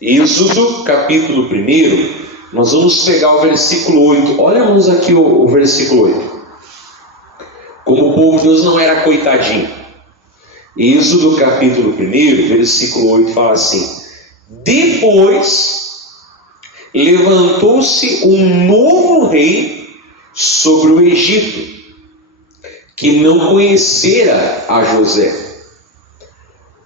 Êxodo, capítulo 1, nós vamos pegar o versículo 8. Olha aqui o versículo 8. Como o povo de Deus não era coitadinho. Êxodo, capítulo 1, versículo 8 fala assim: depois levantou-se um novo rei sobre o Egito, que não conhecera a José.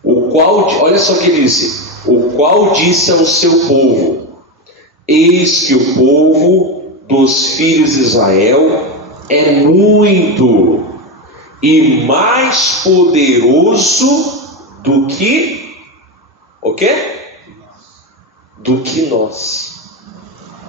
O qual, olha só o que ele disse: o qual disse ao seu povo: eis que o povo dos filhos de Israel é muito e mais poderoso do que o quê? Do que nós.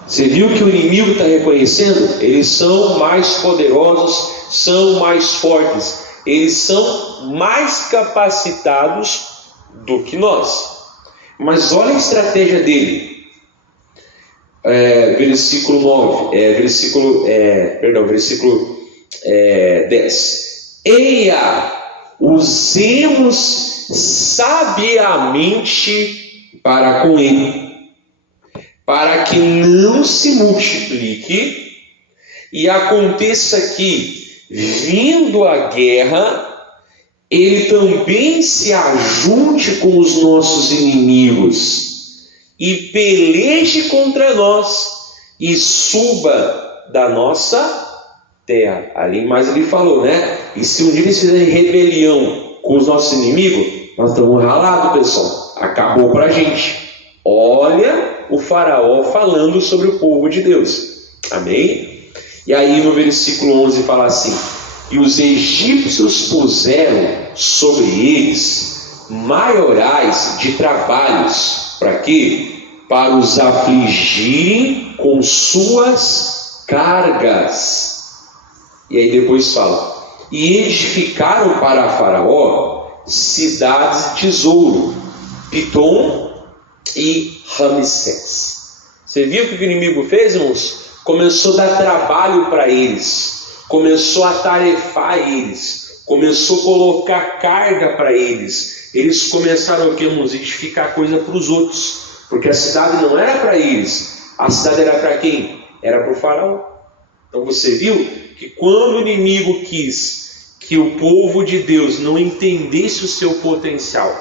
Você viu que o inimigo está reconhecendo? Eles são mais poderosos, são mais fortes, eles são mais capacitados do que nós. Mas olha a estratégia dele. Versículo 10. Eia, usemos sabiamente para com ele, para que não se multiplique e aconteça que, vindo a guerra, ele também se ajunte com os nossos inimigos e peleje contra nós e suba da nossa terra. Ali mais ele falou, né? E se um dia eles fizerem rebelião com os nossos inimigos, nós estamos ralados, pessoal. Acabou pra gente. Olha o faraó falando sobre o povo de Deus. Amém? E aí no versículo 11 fala assim: e os egípcios puseram sobre eles maiorais de trabalhos. Para quê? Para os afligirem com suas cargas. E aí depois fala: e edificaram para Faraó cidades de tesouro, Pitom e Ramsés. Você viu o que o inimigo fez, irmãos? Começou a dar trabalho para eles, começou a tarefar eles, começou a colocar carga para eles. Eles começaram o que, irmãos? Edificar coisa para os outros, porque a cidade não era para eles, a cidade era para quem? Era para o faraó. Então você viu que quando o inimigo quis que o povo de Deus não entendesse o seu potencial,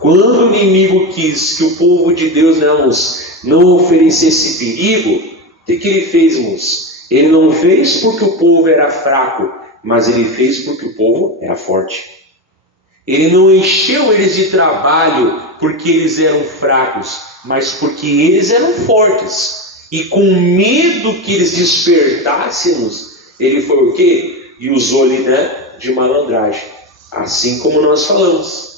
quando o inimigo quis que o povo de Deus, né, irmãos, não oferecesse perigo, o que ele fez, irmãos? Ele não fez porque o povo era fraco, mas ele fez porque o povo era forte. Ele não encheu eles de trabalho porque eles eram fracos, mas porque eles eram fortes. E com medo que eles despertássemos, ele foi o quê? E usou ali, né, de malandragem. Assim como nós falamos.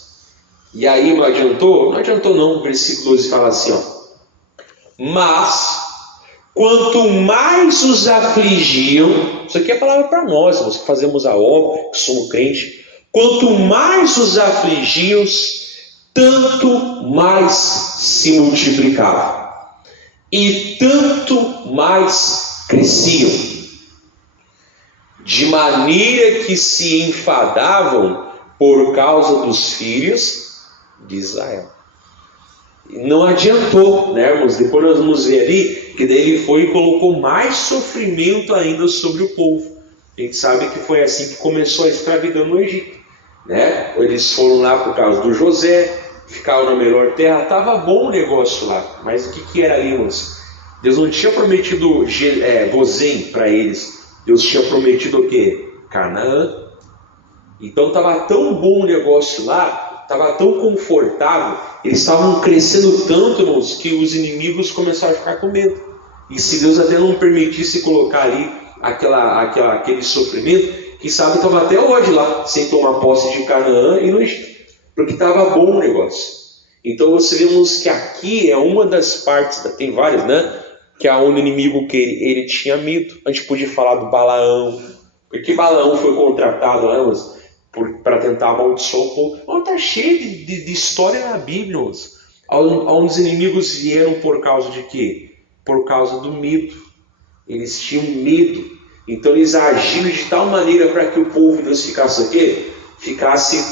E aí não adiantou? Não adiantou não. O versículo 12 fala assim, ó: mas quanto mais os afligiam, isso aqui é a palavra para nós que fazemos a obra, que somos crentes. Quanto mais os afligiam, tanto mais se multiplicavam e tanto mais cresciam, de maneira que se enfadavam por causa dos filhos de Israel. Não adiantou, né, irmãos? Depois nós vamos ver ali que daí ele foi e colocou mais sofrimento ainda sobre o povo. A gente sabe que foi assim que começou a escravidão no Egito, né? Eles foram lá por causa do José, ficaram na melhor terra, estava bom o negócio lá, mas o que era ali, irmãos? Deus não tinha prometido Gozém para eles. Deus tinha prometido o quê? Canaã. Então estava tão bom o negócio lá, estava tão confortável, eles estavam crescendo tanto, irmãos, que os inimigos começaram a ficar com medo. E se Deus até não permitisse colocar ali aquele sofrimento, quem sabe estava até hoje lá, sem tomar posse de Canaã e no Egito, porque estava bom o negócio. Então você vemos que aqui é uma das partes, tem várias, né? Que é onde o inimigo que ele tinha medo. A gente podia falar do Balaão, porque Balaão foi contratado lá, para tentar amaldiçoar o povo. Está cheio de história na Bíblia, onde os inimigos vieram por causa de quê? Por causa do medo. Eles tinham medo. Então eles agiram de tal maneira para que o povo de Deus ficasse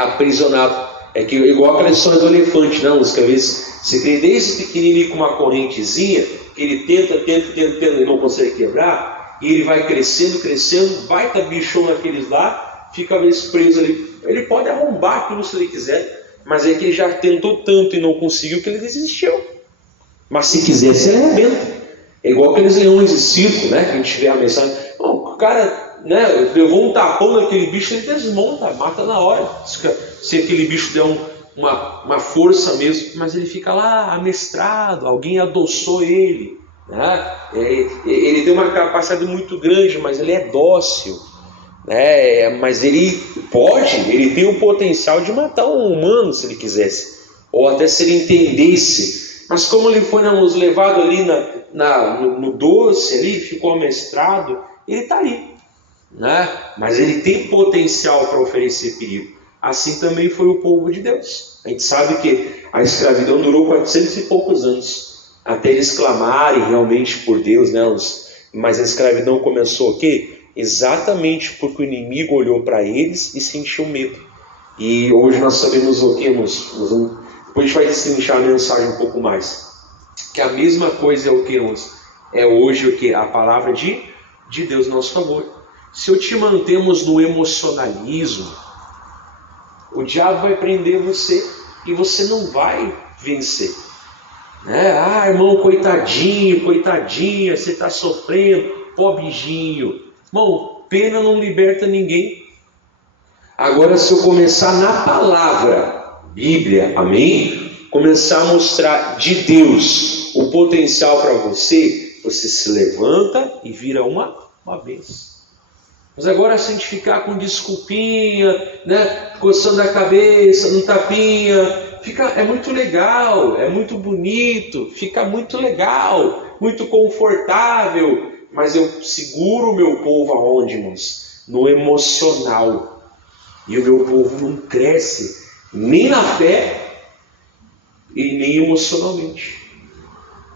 aprisionado. É que igual aquela história do elefante, não, que às vezes você cria desde pequenininho com uma correntezinha, que ele tenta e não consegue quebrar, e ele vai crescendo, baita bichão naqueles lá, fica às vezes preso ali. Ele pode arrombar aquilo se ele quiser, mas é que ele já tentou tanto e não conseguiu que ele desistiu. Mas se quiser, você arrebenta. É igual aqueles leões de circo, né? Que a gente vê a mensagem. Não, o cara, né, levou um tapão naquele bicho, ele desmonta, mata na hora. Se aquele bicho der uma força mesmo, mas ele fica lá amestrado, alguém adoçou ele, né? Ele tem uma capacidade muito grande, mas ele é dócil, né? Mas ele tem o potencial de matar um humano se ele quisesse, ou até se ele entendesse. Mas como ele foi nos levado ali no doce, ali, ficou amestrado, ele está ali, né? Mas ele tem potencial para oferecer perigo. Assim também foi o povo de Deus. A gente sabe que a escravidão durou 400 e poucos anos, até eles clamarem realmente por Deus, né? Mas a escravidão começou o quê? Exatamente porque o inimigo olhou para eles e sentiu medo. E hoje nós sabemos o quê, irmãos? Depois a gente vai destrinchar a mensagem um pouco mais. Que a mesma coisa é o que, irmãos? É hoje o que? A palavra de Deus a nosso favor. Se eu te mantemos no emocionalismo, o diabo vai prender você e você não vai vencer. Né? Ah, irmão, coitadinho, coitadinha, você está sofrendo, pobrezinho. Irmão, pena não liberta ninguém. Agora, se eu começar na palavra, Bíblia, amém? Começar a mostrar de Deus o potencial para você, você se levanta e vira uma bênção. Mas agora se a gente ficar com desculpinha, né, coçando a cabeça, no tapinha, é muito legal, é muito bonito, fica muito legal, muito confortável, mas eu seguro o meu povo aonde, irmãos? No emocional. E o meu povo não cresce nem na fé e nem emocionalmente.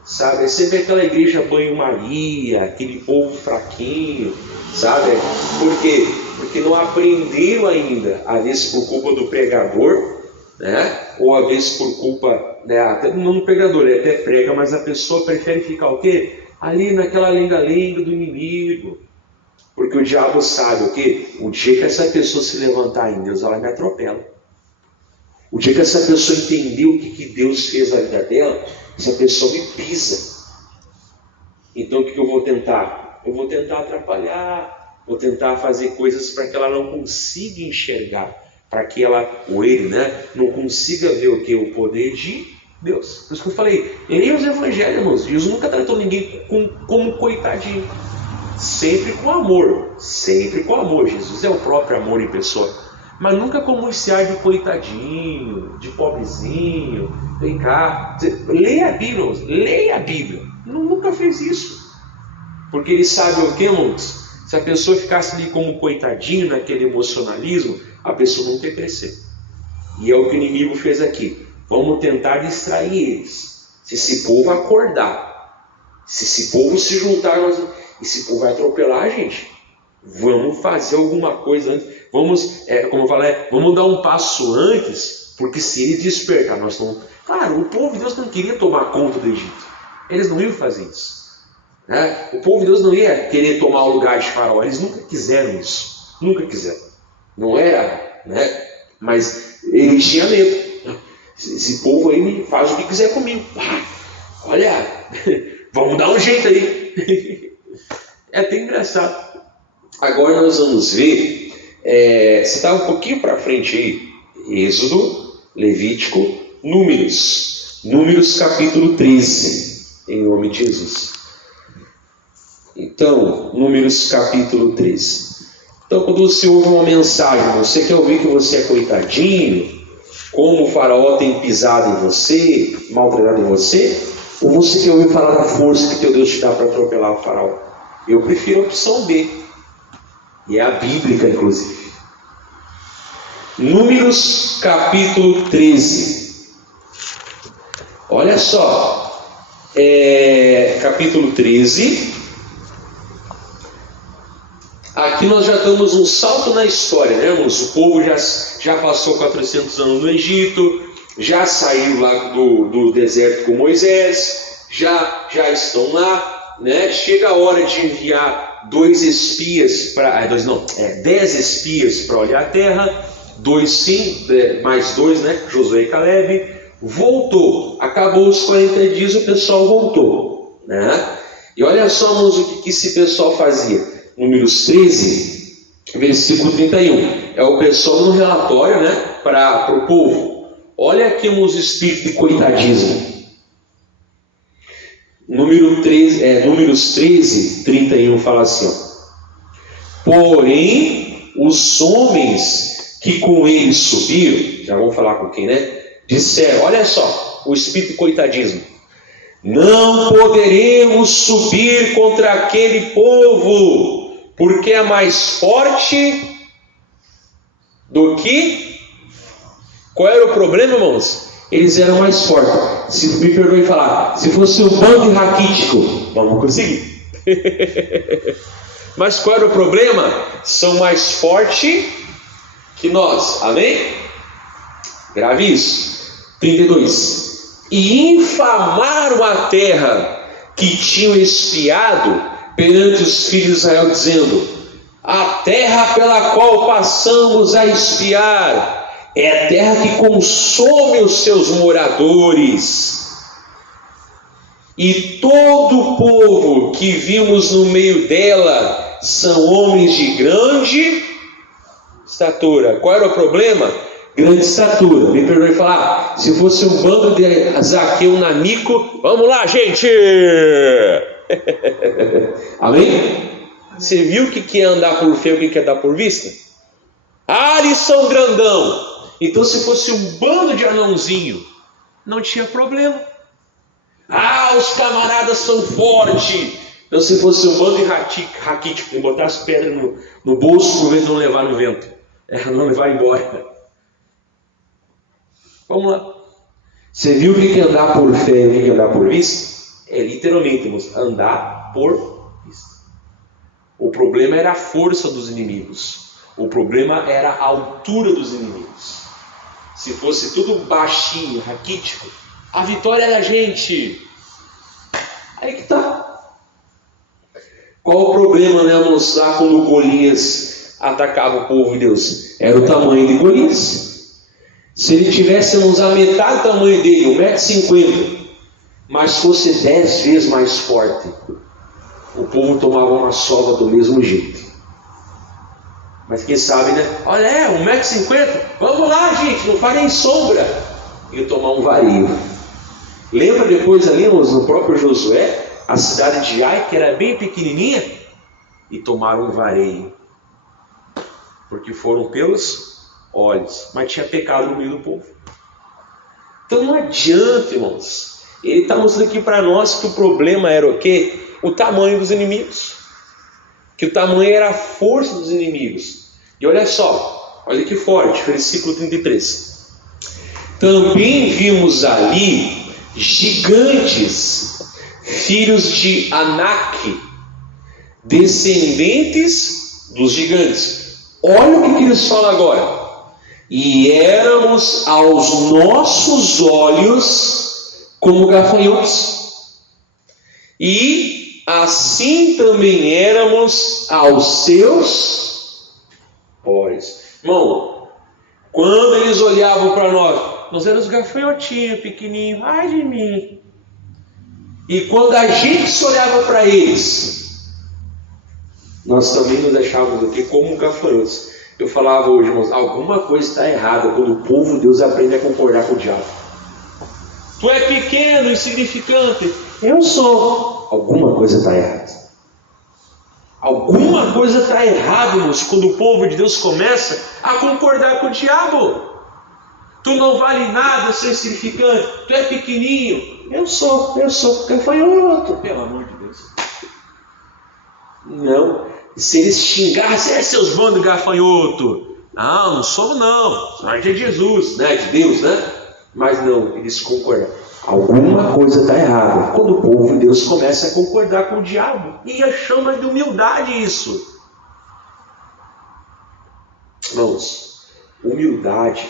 Sabe? É sempre aquela igreja banho-maria, aquele povo fraquinho, sabe? Por quê? Porque não aprenderam ainda, às vezes por culpa do pregador, né? Ou às vezes por culpa, né? Até, não do pregador, ele até prega, mas a pessoa prefere ficar o quê? Ali naquela lenga-lenga do inimigo. Porque o diabo sabe o quê? O dia que essa pessoa se levantar em Deus, ela me atropela. O dia que essa pessoa entender o que Deus fez na vida dela, essa pessoa me pisa. Então o que eu vou tentar? Eu vou tentar atrapalhar, vou tentar fazer coisas para que ela não consiga enxergar, para que ela, ou ele, né, não consiga ver o que? O poder de Deus. Por isso que eu falei, nem os evangelhos, irmãos, Jesus nunca tratou ninguém como coitadinho. Sempre com amor, sempre com amor. Jesus é o próprio amor em pessoa. Mas nunca como esse ar de coitadinho, de pobrezinho, vem cá. Leia a Bíblia, leia a Bíblia. Nunca fez isso. Porque ele sabe o que, irmãos? Se a pessoa ficasse ali como coitadinho, naquele emocionalismo, a pessoa nunca ia crescer. E é o que o inimigo fez aqui. Vamos tentar distrair eles. Se esse povo acordar, se esse povo se juntar, esse povo vai atropelar a gente. Vamos fazer alguma coisa antes. Vamos, como eu falei, vamos dar um passo antes, porque se ele despertar, nós não. Claro, o povo de Deus não queria tomar conta do Egito. Eles não iam fazer isso. Né? O povo de Deus não ia querer tomar o lugar de Faraó. Eles nunca quiseram isso. Nunca quiseram. Não era, né? Mas ele tinha medo. Esse povo aí faz o que quiser comigo. Olha, vamos dar um jeito aí. É até engraçado. Agora nós vamos ver. Você está um pouquinho para frente aí. Êxodo, Levítico, Números. Números capítulo 13. Em nome de Jesus. Então, Números capítulo 13. Então, quando você ouve uma mensagem, você quer ouvir que você é coitadinho, como o faraó tem pisado em você, maltratado em você, ou você quer ouvir falar da força que teu Deus te dá para atropelar o faraó? Eu prefiro a opção B, e é a bíblica, inclusive. Números capítulo 13. Olha só, capítulo 13, aqui nós já damos um salto na história, né, irmãos? O povo já passou 400 anos no Egito, já saiu lá do deserto com Moisés, já estão lá, né? Chega a hora de enviar 10 espias para olhar a terra, 2 sim, mais 2, né? Josué e Caleb. Voltou, acabou os 40 dias, o pessoal voltou, né? E olha só, irmãos, o que esse pessoal fazia. Números 13, versículo 31. É o pessoal no relatório, né, para o povo. Olha aqui, irmãos, o espírito de coitadismo. Números 13, 31 fala assim, ó. Porém, os homens que com ele subiram, já vamos falar com quem, né? Disseram, olha só, o espírito de coitadismo. Não poderemos subir contra aquele povo, porque é mais forte do que... Qual era o problema, irmãos? Eles eram mais fortes. Se me perdoe falar, se fosse um bando raquítico, vamos conseguir. Mas qual era o problema? São mais fortes que nós. Amém? Grave isso. 32. E infamaram a terra que tinham espiado perante os filhos de Israel, dizendo: a terra pela qual passamos a espiar é a terra que consome os seus moradores. E todo o povo que vimos no meio dela são homens de grande estatura. Qual era o problema? Grande estatura. Me perdoe falar, se fosse um bando de Zaqueu nanico, vamos lá, gente! Amém? Você viu o que é andar por fé e o que é dar por vista? Ah, eles são grandão. Então, se fosse um bando de anãozinho, não tinha problema. Ah, os camaradas são fortes. Então, se fosse um bando de raquítico, botar as pedras no bolso para o vento não levar no vento, não levar embora. Vamos lá. Você viu o que é andar por fé e o que é andar por vista? É literalmente, irmãos, andar por vista. O problema era a força dos inimigos. O problema era a altura dos inimigos. Se fosse tudo baixinho, raquítico, a vitória era a gente. Aí que tá. Qual o problema, né, irmãos, lá quando Golias atacava o povo de Deus? Era o tamanho de Golias. Se ele tivesse a metade do tamanho dele, 1,50 m, mas fosse 10 vezes mais forte, o povo tomava uma sova do mesmo jeito. Mas quem sabe, né? Olha, 1,50 m, vamos lá, gente, não farem sombra. E tomar um vareio. Lembra depois ali, no próprio Josué, a cidade de Ai, que era bem pequenininha, e tomaram um vareio. Porque foram pelos olhos, mas tinha pecado no meio do povo. Então não adianta, irmãos. Ele está mostrando aqui para nós que o problema era o quê? O tamanho dos inimigos. Que o tamanho era a força dos inimigos. E olha só, olha que forte, versículo 33. Também vimos ali gigantes, filhos de Anak, descendentes dos gigantes. Olha o que eles falam agora. E éramos aos nossos olhos como gafanhotos, e assim também éramos aos seus olhos. Irmão, quando eles olhavam para nós éramos gafanhotinhos, pequenininhos, ai de mim. E quando a gente se olhava para eles, nós também nos achávamos aqui como gafanhotos. Eu falava hoje, irmãos, alguma coisa está errada quando o povo de Deus aprende a concordar com o diabo. Tu é pequeno, insignificante. Eu sou. Alguma coisa está errada. Alguma coisa está errada, irmãos, quando o povo de Deus começa a concordar com o diabo. Tu não vale nada, seu insignificante. Tu é pequenininho. Eu sou gafanhoto. Pelo amor de Deus. Não. Se eles xingassem, seus bandos de gafanhoto. Não somos não. Nós é de Jesus, né? De Deus, né? Mas não, eles concordam. Alguma coisa está errada quando o povo de Deus começa a concordar com o diabo. E a chama de humildade isso. Irmãos, humildade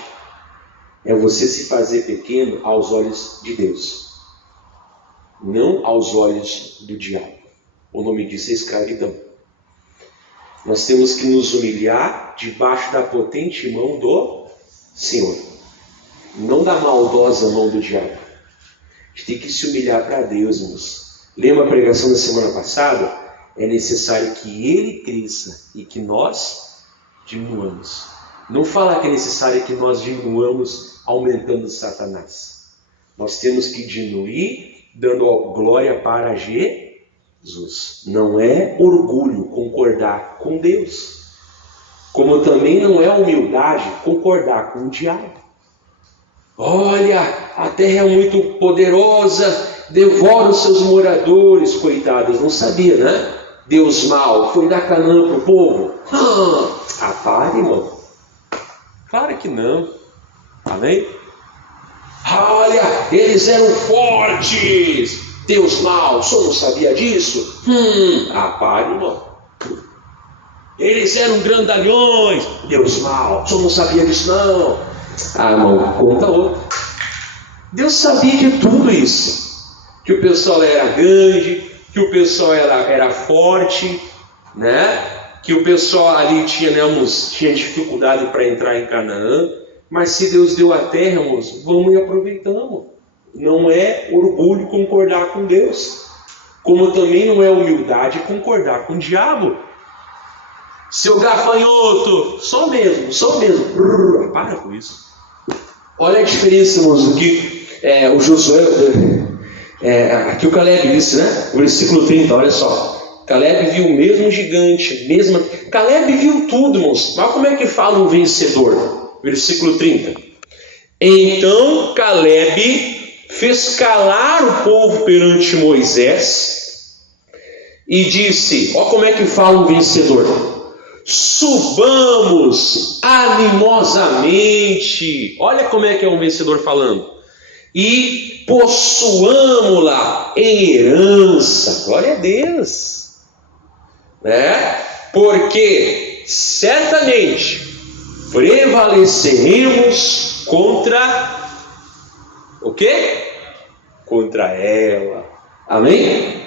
é você se fazer pequeno aos olhos de Deus, não aos olhos do diabo. O nome disso é escravidão. Nós temos que nos humilhar debaixo da potente mão do Senhor, não da maldosa mão do diabo. A gente tem que se humilhar para Deus, irmãos. Lembra a pregação da semana passada? É necessário que Ele cresça e que nós diminuamos. Não fala que é necessário que nós diminuamos aumentando Satanás. Nós temos que diminuir dando glória para Jesus. Não é orgulho concordar com Deus. Como também não é humildade concordar com o diabo. Olha, a terra é muito poderosa, devora os seus moradores. Coitados, não sabia, né? Deus mau foi dar Canaã para o povo. Pare, irmão. Claro que não. Amém? Olha, eles eram fortes. Deus mau, o senhor não sabia disso? Pare, irmão. Eles eram grandalhões. Deus mau, o senhor não sabia disso, não? Irmão, conta outra. Deus sabia de tudo isso. Que o pessoal era grande, que o pessoal era forte, né? Que o pessoal ali tinha dificuldade para entrar em Canaã. Mas se Deus deu a terra, irmãos, vamos e aproveitamos. Não é orgulho concordar com Deus. Como também não é humildade concordar com o diabo. Seu gafanhoto, só mesmo. Para com isso. Olha a diferença, irmãos, do que o Josué, aqui o Caleb disse, né? O versículo 30, olha só. Caleb viu o mesmo gigante, Caleb viu tudo, irmãos. Olha como é que fala um vencedor. Versículo 30. Então Caleb fez calar o povo perante Moisés e disse, olha como é que fala um vencedor. Subamos animosamente. Olha como é que é um vencedor falando. E possuamo-la em herança. Glória a Deus. Né? Porque certamente prevaleceremos contra o quê? Contra ela. Amém?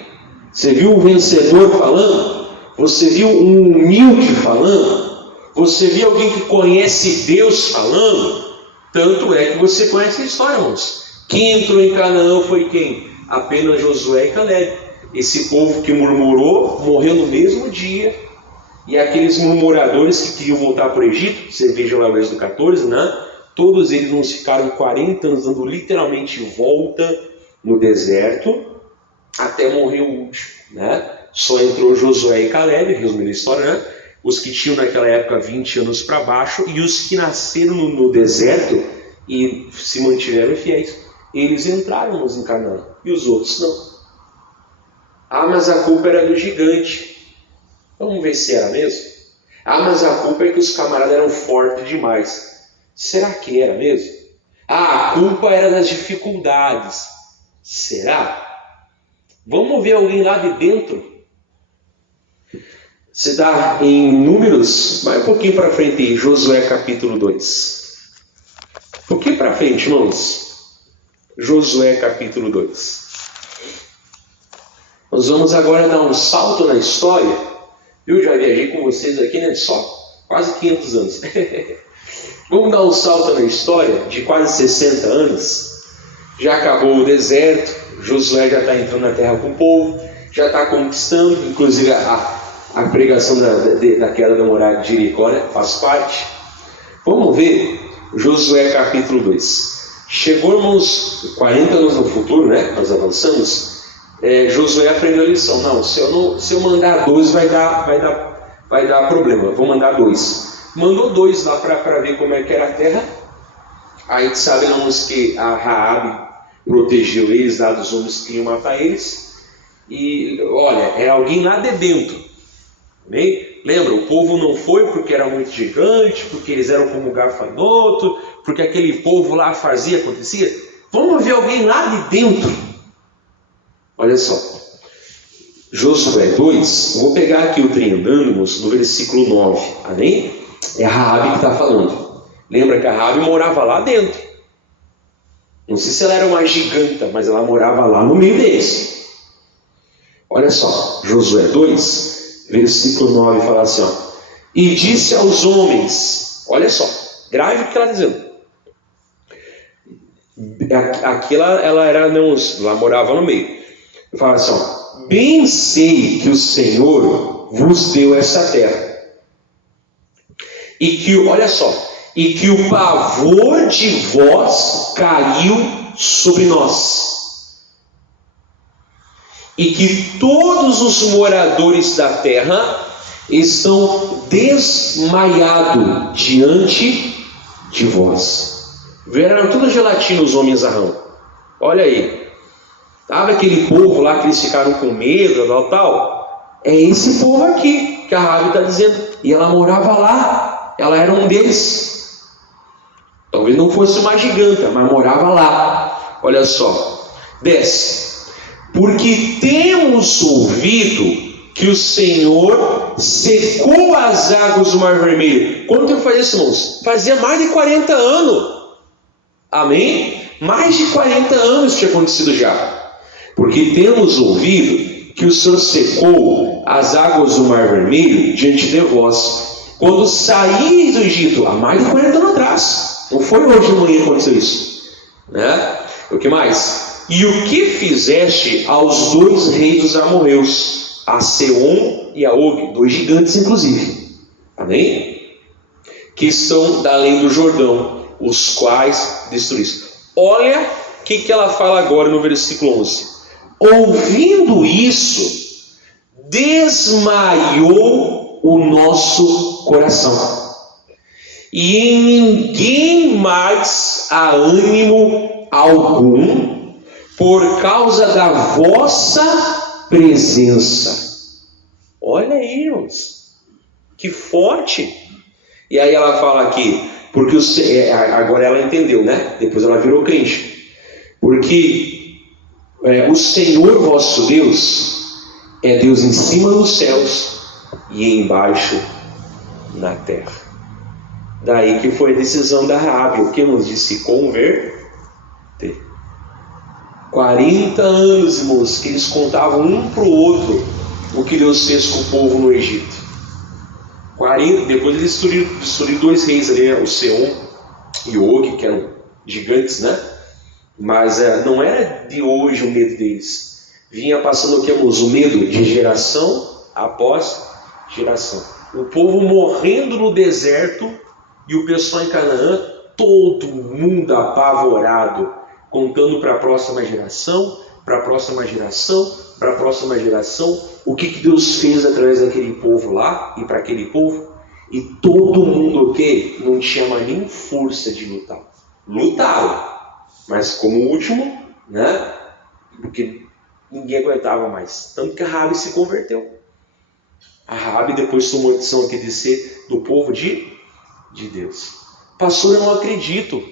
Você viu o vencedor falando? Você viu um humilde falando? Você viu alguém que conhece Deus falando? Tanto é que você conhece a história, irmãos. Quem entrou em Canaã foi quem? Apenas Josué e Caleb. Esse povo que murmurou morreu no mesmo dia. E aqueles murmuradores que queriam voltar para o Egito, você veja lá o Êxodo 14, né? Todos eles nos ficaram 40 anos dando literalmente volta no deserto até morrer o último, né? Só entrou Josué e Caleb, resumindo a história, né? Os que tinham naquela época 20 anos para baixo e os que nasceram no deserto e se mantiveram fiéis. Eles entraram em Canaã e os outros não. Mas a culpa era do gigante. Vamos ver se era mesmo? Mas a culpa é que os camaradas eram fortes demais. Será que era mesmo? A culpa era das dificuldades. Será? Vamos ver alguém lá de dentro. Você está em Números, vai um pouquinho para frente aí, Josué capítulo 2. Um pouquinho para frente, irmãos. Josué capítulo 2. Nós vamos agora dar um salto na história. Eu já viajei com vocês aqui, né? Só quase 500 anos. Vamos dar um salto na história de quase 60 anos. Já acabou o deserto. Josué já está entrando na terra com o povo. Já está conquistando. Inclusive a pregação da queda da muralha de Jericó, né? Faz parte. Vamos ver Josué capítulo 2. Chegou, irmãos, 40 anos no futuro, né? Nós avançamos. Josué aprendeu a lição. Não, se eu mandar 2 vai dar problema. Vou mandar 2. Mandou 2 lá para ver como é que era a terra. A gente sabe, irmãos, que a Raabe protegeu eles, dados os homens que iam matar eles. E olha, é alguém lá de dentro. Amém? Lembra, o povo não foi porque era muito gigante, porque eles eram como gafanhoto, porque aquele povo lá fazia, acontecia. Vamos ver alguém lá de dentro. Olha só, Josué 2, vou pegar aqui o trem andando no versículo 9, amém? É a Raabe que está falando. Lembra que a Raabe morava lá dentro. Não sei se ela era uma giganta, mas ela morava lá no meio deles. Olha só, Josué 2, versículo 9, fala assim, ó. E disse aos homens, olha só, grave o que ela está dizendo. Aqui ela era, não, ela morava no meio. Fala assim, ó, bem sei que o Senhor vos deu essa terra. E que, olha só, e que o pavor de vós caiu sobre nós. E que todos os moradores da terra estão desmaiados diante de vós. Vieram toda gelatina os homens Arrão. Olha aí. Sabe aquele povo lá que eles ficaram com medo, tal? É esse povo aqui que a Raabe está dizendo. E ela morava lá. Ela era um deles. Talvez não fosse uma giganta, mas morava lá. Olha só. 10. Porque temos ouvido que o Senhor secou as águas do Mar Vermelho. Quanto tempo fazia isso, irmãos? Fazia mais de 40 anos. Amém? Mais de 40 anos tinha acontecido já. Porque temos ouvido que o Senhor secou as águas do Mar Vermelho diante de vós, quando saíres do Egito, há mais de 40 anos atrás. Não foi hoje de manhã que aconteceu isso, né? O que mais? E o que fizeste aos dois reis dos amorreus, a Seom e a Og, dois gigantes inclusive, amém? Que estão da além do Jordão, os quais destruíste. Olha o que ela fala agora no versículo 11. Ouvindo isso, desmaiou o nosso coração, e em ninguém mais há ânimo algum, por causa da vossa presença. Olha aí, irmãos, que forte. E aí ela fala aqui, porque agora ela entendeu, né? Depois ela virou crente. Porque o Senhor vosso Deus é Deus em cima dos céus e embaixo na terra. Daí que foi a decisão da Raabe, o que nos disse converter. 40 anos, irmãos, que eles contavam um para o outro o que Deus fez com o povo no Egito. 40, depois eles destruíram dois reis ali, o Seom e o Og, que eram gigantes, né? Mas não era de hoje o medo deles. Vinha passando o que, irmãos? O medo de geração após geração. O povo morrendo no deserto e o pessoal em Canaã, todo mundo apavorado, contando para a próxima geração, para a próxima geração, para a próxima geração, o que Deus fez através daquele povo lá e para aquele povo. E todo mundo o quê? Não tinha mais nem força de lutar. Lutaram, mas como último, né? Porque ninguém aguentava mais. Tanto que a Raabe se converteu. A Raabe depois tomou a decisão aqui de ser do povo de Deus. Pastor, eu não acredito.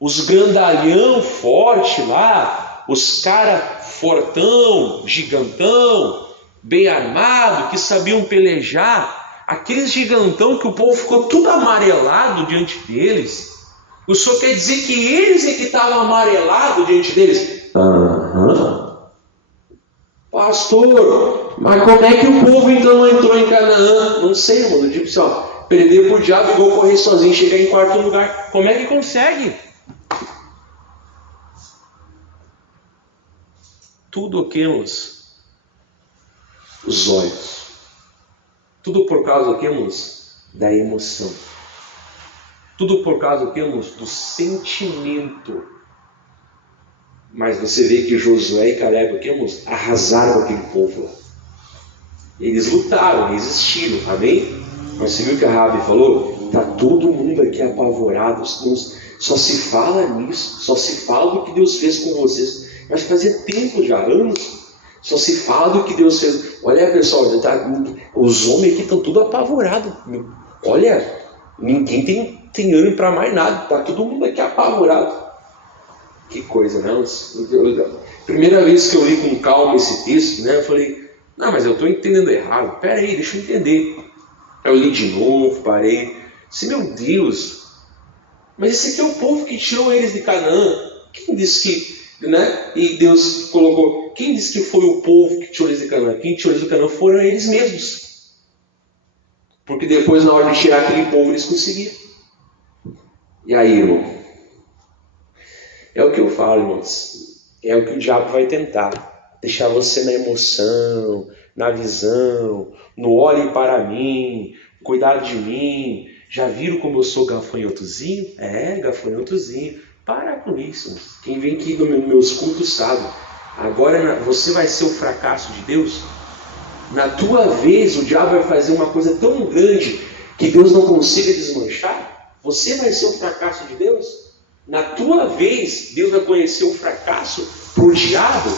Os grandalhão forte lá, os cara fortão, gigantão, bem armado, que sabiam pelejar, aqueles gigantão que o povo ficou tudo amarelado diante deles. O senhor quer dizer que eles é que estavam amarelados diante deles? Pastor, mas como é que o povo então não entrou em Canaã? Não sei, irmão. Eu digo assim, ó, perder por diabo e vou correr sozinho, chegar em quarto lugar. Como é que consegue? Tudo o que, irmãos? Os olhos. Tudo por causa do que, irmãos? Da emoção. Tudo por causa do que, irmãos? Do sentimento. Mas você vê que Josué e Caleb, o que, irmãos? Arrasaram aquele povo lá. Eles lutaram, resistiram, amém? Mas você viu que a Raabe falou? Está todo mundo aqui apavorado, só se fala nisso, só se fala do que Deus fez com vocês. Mas fazia tempo já, anos, só se fala do que Deus fez. Olha, pessoal, os homens aqui estão tudo apavorados. Olha, ninguém tem ânimo para mais nada, está todo mundo aqui apavorado. Que coisa, não? Primeira vez que eu li com calma esse texto, né, eu falei, não, mas eu estou entendendo errado. Pera aí, deixa eu entender. Eu li de novo, parei. Assim, meu Deus, mas esse aqui é o povo que tirou eles de Canaã. Quem disse que, né? E Deus colocou, quem disse que foi o povo que tirou eles de Canaã? Quem tirou eles de Canaã foram eles mesmos. Porque depois, na hora de tirar aquele povo, eles conseguiram. E aí, irmão? É o que eu falo, irmãos. É o que o diabo vai tentar. Deixar você na emoção, na visão, no olhe para mim, cuidado de mim. Já viram como eu sou gafanhotozinho? É, gafanhotozinho. Para com isso. Quem vem aqui nos meus cultos sabe. Agora você vai ser o fracasso de Deus. Na tua vez, o diabo vai fazer uma coisa tão grande que Deus não consiga desmanchar. Você vai ser o fracasso de Deus. Na tua vez, Deus vai conhecer o fracasso para o diabo.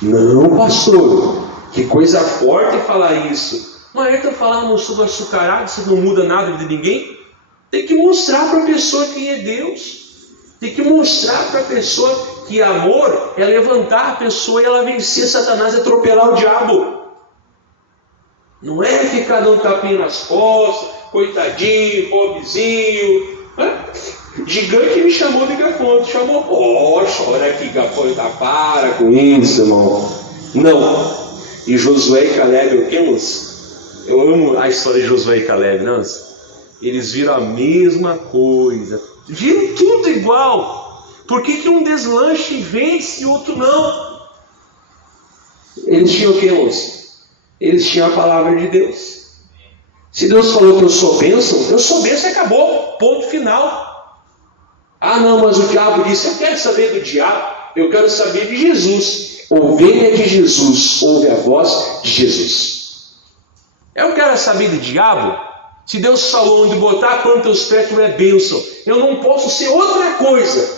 Não, pastor. Que coisa forte falar isso. Mas eu estou falando sobre açucarado, você não muda nada de ninguém. Tem que mostrar para a pessoa quem é Deus. Tem que mostrar para a pessoa que amor é levantar a pessoa e ela vencer Satanás e atropelar o diabo. Não é ficar dando tapinha nas costas, coitadinho, pobrezinho. Gigante me chamou de gafanhoto. Chamou, poxa, olha aqui, gafanhoto, para com isso, irmão. Não. E Josué e Caleb, o que, moço? Eu amo a história de Josué e Caleb, não? Eles viram a mesma coisa. Viram tudo igual. Por que um deslanche e vence e outro não? Eles tinham o que, moço? Eles tinham a palavra de Deus. Se Deus falou que eu sou bênção e acabou. Ponto final. Ah não, mas o diabo disse, eu quero saber do diabo. Eu quero saber de Jesus. Ovelha de Jesus, ouve a voz de Jesus. Eu quero saber do diabo. Se Deus falou onde botar quando teus pés tu é bênção, eu não posso ser outra coisa.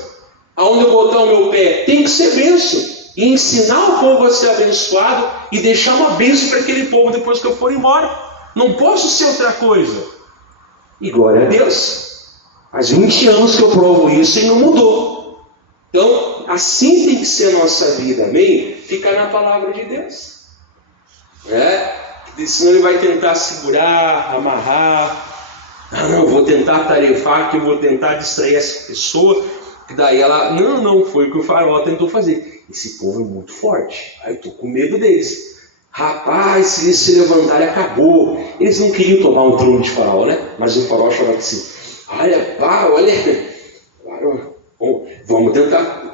Aonde eu botar o meu pé tem que ser bênção. E ensinar o povo a ser abençoado e deixar uma bênção para aquele povo depois que eu for embora. Não posso ser outra coisa. E glória a Deus. Faz 20 anos que eu provo isso e não mudou. Então, assim tem que ser a nossa vida, amém? Ficar na palavra de Deus. Senão ele vai tentar segurar, amarrar. Ah, não, vou tentar tarefar, que eu vou tentar distrair essa pessoa. Que daí ela, não, foi o que o faraó tentou fazer. Esse povo é muito forte. Aí eu estou com medo deles. Rapaz, se eles se levantarem, acabou. Eles não queriam tomar um trono de faraó, né? Mas o faraó falava assim, olha, vamos tentar.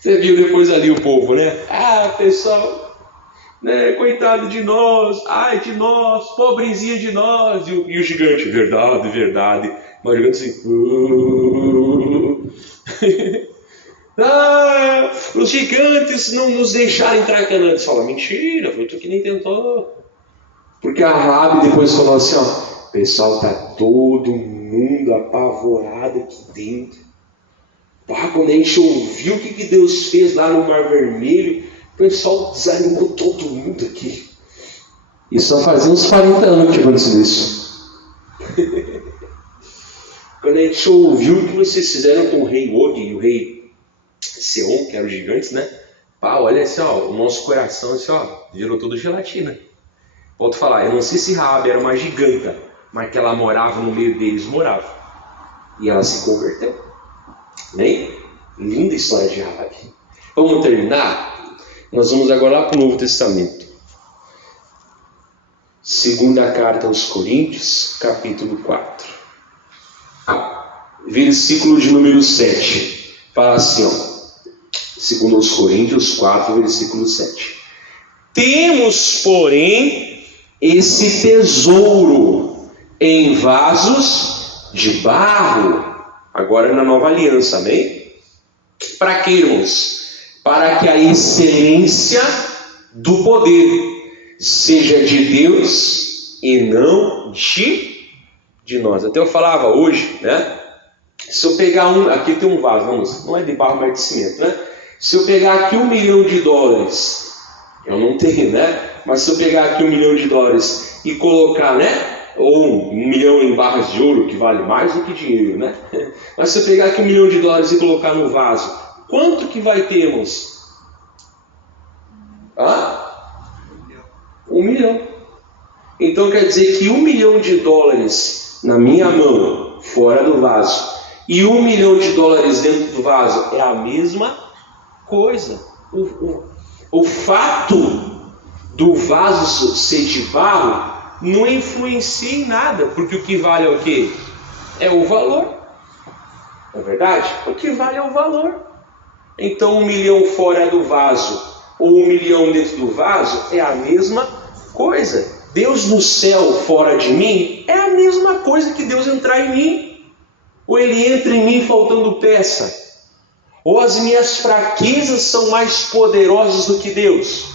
Você viu depois ali o povo, né? Ah, pessoal, né? Coitado de nós, ai de nós, pobrezinha de nós. E o gigante, verdade. Mas o gigante assim, os gigantes não nos deixaram entrar em Canaã. Eles falam, mentira, foi tu que nem tentou. Porque a Rabi depois falou assim, ó, pessoal, tá todo mundo apavorado aqui dentro. Quando a gente ouviu o que Deus fez lá no Mar Vermelho, o pessoal desanimou todo mundo aqui. E só fazia uns 40 anos que aconteceu isso. Quando a gente ouviu o que vocês fizeram com o rei Og e o rei Seon, que eram os gigantes, né? Olha assim, ó, o nosso coração assim, ó, virou todo gelatina. Volto a falar, eu não sei se Raabe era uma giganta, mas que ela morava no meio deles, morava. E ela se converteu. Bem, linda história de Raabe. Vamos terminar? Nós vamos agora lá para o Novo Testamento. Segunda carta aos Coríntios, capítulo 4. Versículo de número 7. Fala assim, ó. Segundo aos Coríntios 4, versículo 7. Temos, porém, esse tesouro em vasos de barro. Agora na nova aliança, amém? Para que, irmãos? Para que a excelência do poder seja de Deus e não de nós. Até eu falava hoje, né? Se eu pegar aqui tem um vaso, não é de barro, mas de cimento, né? Se eu pegar aqui $1 milhão, eu não tenho, né? Mas se eu pegar aqui $1 milhão e colocar, né? Ou 1 milhão em barras de ouro, que vale mais do que dinheiro, né? Mas se eu pegar aqui $1 milhão e colocar no vaso, quanto que vai ter, irmãos? 1 milhão. Então Então quer dizer que $1 milhão na minha mão, fora do vaso, e $1 milhão dentro do vaso é a mesma coisa. O fato do vaso ser de barro não influencia em nada, porque o que vale é o quê? É o valor. Não é verdade? O que vale é o valor. Então 1 milhão fora do vaso ou 1 milhão dentro do vaso é a mesma coisa. Deus no céu fora de mim é a mesma coisa que Deus entrar em mim. Ou Ele entra em mim faltando peça. Ou as minhas fraquezas são mais poderosas do que Deus.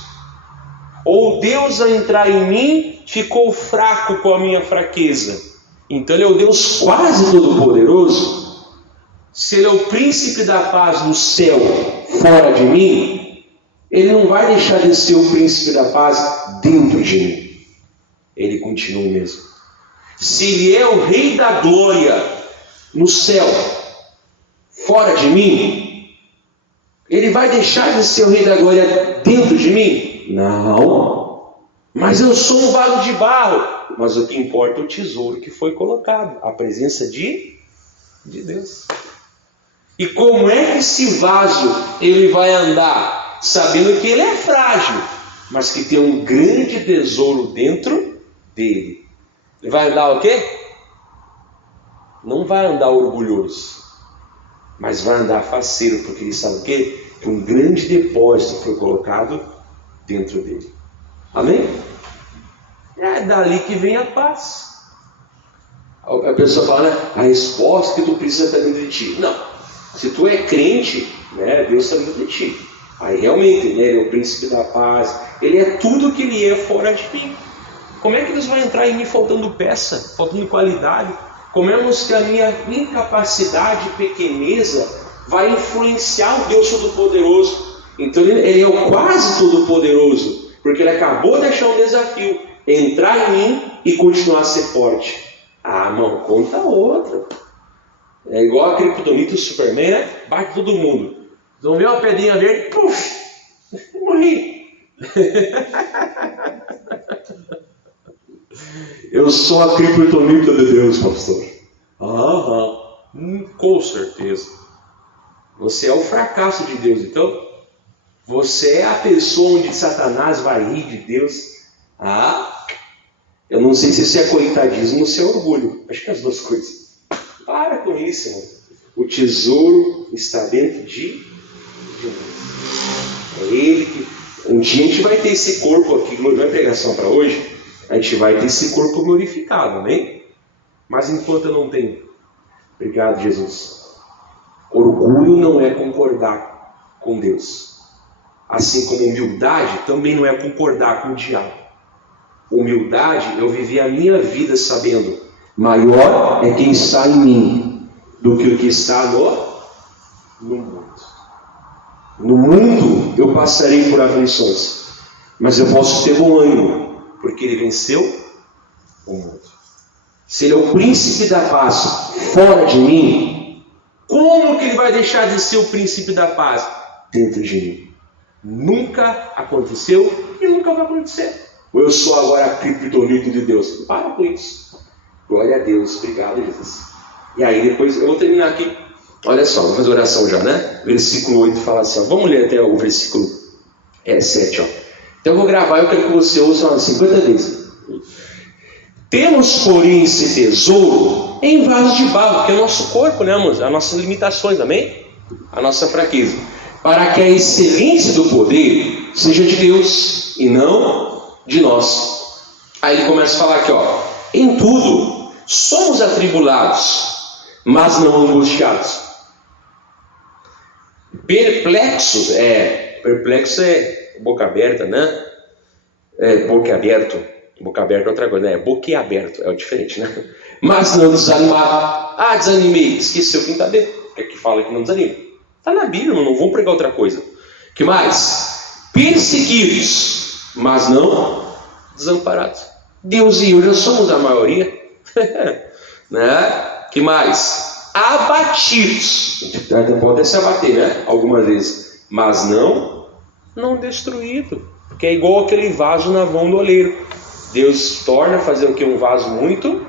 Ou Deus a entrar em mim ficou fraco com a minha fraqueza. Então Ele é o Deus quase todo-poderoso. Se Ele é o príncipe da paz no céu fora de mim, Ele não vai deixar de ser o príncipe da paz dentro de mim. Ele continua o mesmo. Se Ele é o rei da glória no céu fora de mim, Ele vai deixar de ser o rei da glória dentro de mim? Não. Mas eu sou um vaso de barro. Mas o que importa é o tesouro que foi colocado, a presença de Deus. E como é que esse vaso ele vai andar? Sabendo que ele é frágil, mas que tem um grande tesouro dentro dele. Ele vai andar o quê? Não vai andar orgulhoso, mas vai andar faceiro, porque ele sabe o quê? Que um grande depósito foi colocado dentro dele. Amém? É dali que vem a paz. A pessoa fala, né? A resposta que tu precisa está dentro de ti. Não. Se tu é crente, né, Deus está dentro de ti. Aí realmente, né, Ele é o príncipe da paz. Ele é tudo que Ele é fora de mim. Como é que Deus vai entrar em mim faltando peça, faltando qualidade? Como é que a minha incapacidade e pequeneza vai influenciar o Deus Todo-Poderoso? Então Ele é o quase Todo-Poderoso, porque Ele acabou de deixar um desafio, entrar em mim e continuar a ser forte. Ah, irmão, conta outra. É igual a criptonita do Superman, né? Bate todo mundo. Vocês vão ver uma pedrinha verde, puf, morri. Eu sou a criptonita de Deus, pastor. Com certeza. Você é o fracasso de Deus, então. Você é a pessoa onde Satanás vai rir de Deus. Eu não sei se isso é coitadismo ou se é orgulho. Acho que é as duas coisas. Para com isso, irmão. O tesouro está dentro de Deus. É Ele que... Um dia a gente vai ter esse corpo aqui, não é pregação para hoje, a gente vai ter esse corpo glorificado, amém? Mas enquanto eu não tenho, obrigado, Jesus. Orgulho não é concordar com Deus. Assim como humildade também não é concordar com o diabo. Humildade, eu vivi a minha vida sabendo, maior é quem está em mim do que o que está no mundo. No mundo eu passarei por aflições, mas eu posso ter bom ânimo, porque Ele venceu o mundo. Se Ele é o príncipe da paz fora de mim, como que Ele vai deixar de ser o príncipe da paz dentro de mim? Nunca aconteceu e nunca vai acontecer. Ou eu sou agora a criptonita de Deus? Para com isso. Glória a Deus, obrigado, Jesus. E aí depois, eu vou terminar aqui. Olha só, vamos fazer oração já, né? Versículo 8 fala assim, ó, vamos ler até o versículo 7, ó. Então eu vou gravar, eu quero que você ouça umas 50 vezes. Temos, porém, esse tesouro em vasos de barro, que é o nosso corpo, né, amor? As nossas limitações, amém? A nossa fraqueza. Para que a excelência do poder seja de Deus e não de nós. Aí ele começa a falar aqui, ó. Em tudo somos atribulados, mas não angustiados. Perplexo é boca aberta, né? Boca aberta é outra coisa, né? Boquiaberto, é o diferente, né? Mas não desanimado. Desanimei, esqueceu quem está dentro. É que fala que não desanima. Está na Bíblia, não vou pregar outra coisa. Que mais? Perseguidos, mas não desamparados. Deus e eu já somos a maioria. Né? Que mais? Abatidos. Pode até se abater, né? Algumas vezes. Mas não destruído. Porque é igual aquele vaso na mão do oleiro. Deus torna a fazer o que? Um vaso muito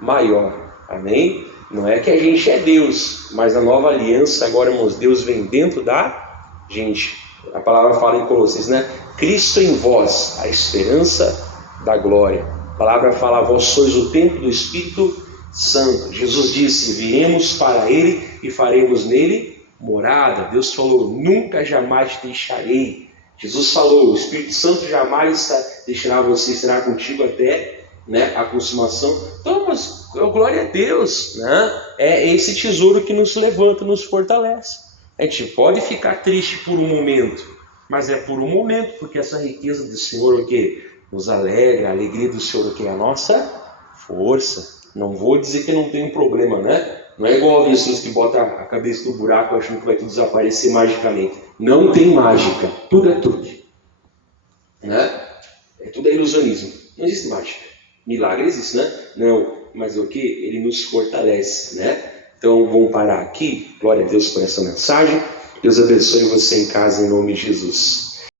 maior. Amém? Não é que a gente é Deus, mas a nova aliança, agora, irmãos, Deus vem dentro da gente. A palavra fala em Colossenses, né? Cristo em vós, a esperança da glória. A palavra fala, vós sois o templo do Espírito Santo. Jesus disse, viremos para Ele e faremos nele morada. Deus falou, nunca jamais te deixarei. Jesus falou, o Espírito Santo jamais deixará você, estará contigo até, né, a consumação. Então, mas, glória a Deus, né? É esse tesouro que nos levanta, nos fortalece. A gente pode ficar triste por um momento, mas é por um momento, porque essa riqueza do Senhor, o que nos alegra, a alegria do Senhor, o que é a nossa força. Não vou dizer que não tem um problema, né? Não é igual a pessoas que botam a cabeça no buraco achando que vai tudo desaparecer magicamente. Não tem mágica, tudo é truque, né? Tudo é ilusionismo, não existe mágica. Milagre existe, né? Não, mas o que? Ele nos fortalece, né? Então vamos parar aqui. Glória a Deus por essa mensagem. Deus abençoe você em casa em nome de Jesus.